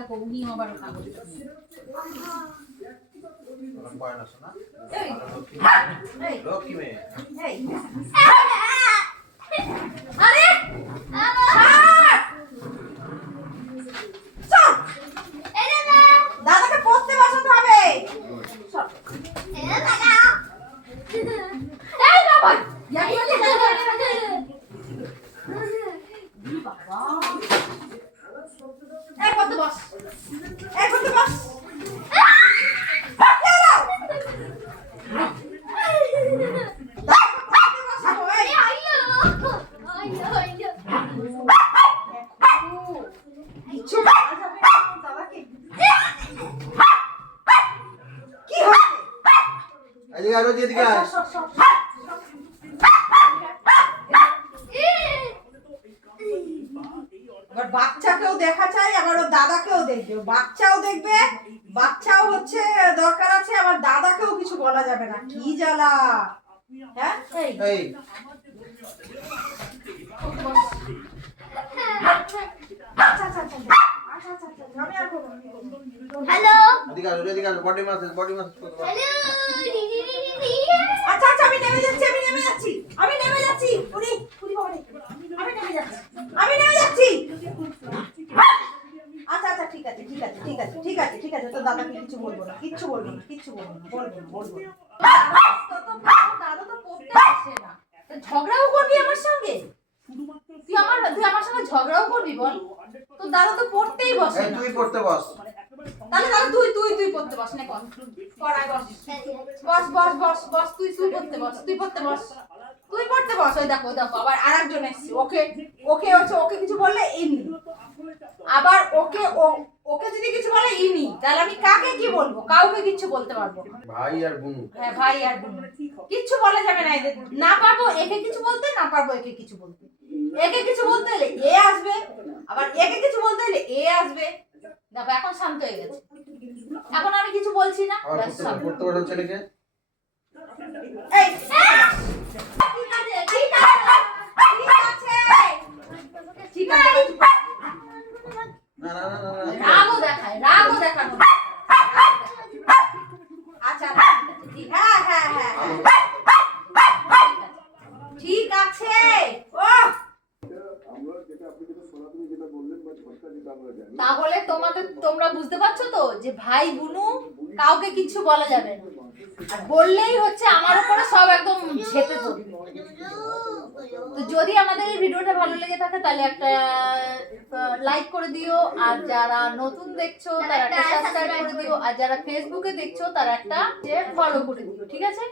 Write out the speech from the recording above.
দেখো উনি আবার কাগজ লক্ষ্মী মেয়ে আরে দাদাকে পড়তে বসাতে হবে। বাচ্চাকেও দেখা চাই, আবার ওর দাদাকেও দেখবে, বাচ্চাও দেখবে, বাচ্চাও হচ্ছে দরকার আছে, আবার দাদাকেও কিছু বলা যাবে না। কি জ্বালা। হ্যাঁ হ্যালো বডি মাসাজ করতে আচ্ছা আচ্ছা আমি নেমে যাচ্ছি উনি বাবা রে আমি নেমে যাচ্ছি আচ্ছা আচ্ছা ঠিক আছে তো দাদাকে কিছু বলবো না দাদা তো পড়তে আসে না, ঝগড়াও করবি আমার সঙ্গে? তুই আমার সঙ্গে ঝগড়াও করবি বল? তো দাদা তো পড়তেই বসে না। তুই পড়তে বস তাহলে দাদা তুই পড়তে বস না। বস তুই পড়তে বস তুই পড়তে বস। ওই দেখো আবার আরেকজন এসেছে, ওকে কিছু বললে ইনি, আবার ওকে যদি কিছু বলে ইনি, তাহলে আমি কাকে কি বলবো? কাউকে কিছু বলতে পারবো না। ভাই আর বোন, হ্যাঁ ভাই আর বোন কিচ্ছু বলা যাবে না এদের। না পারবো একে কিছু বলতে, না পারবো একে কিছু বলতে। একে কিছু বলতে হলে এ আসবে, আবার একে কিছু বলতে হলে এ আসবে। দেখো এখন শান্ত হয়ে গেছে, এখন আমি কিছু বলছি না। পড়তে বসার ছেলেকে এই ঠিক আছে রাগও দেখানো। আচ্ছা হ্যাঁ ঠিক আছে। তাহলে তোমরা বুঝতে পারছো তো যে ভাই বুনু কাউকে কিছু বলা যাবে না, আর বললেই হচ্ছে আমার উপরে সব একদম ঝেপে পড়বে। তো যদি আমাদের এই ভিডিওটা ভালো লেগে থাকে তাহলে একটা লাইক করে দিও, আর যারা নতুন দেখছো তারা একটা সাবস্ক্রাইব করে দিও, আর যারা ফেসবুকে দেখছো তারা একটা ফলো করে দিও। ঠিক আছে?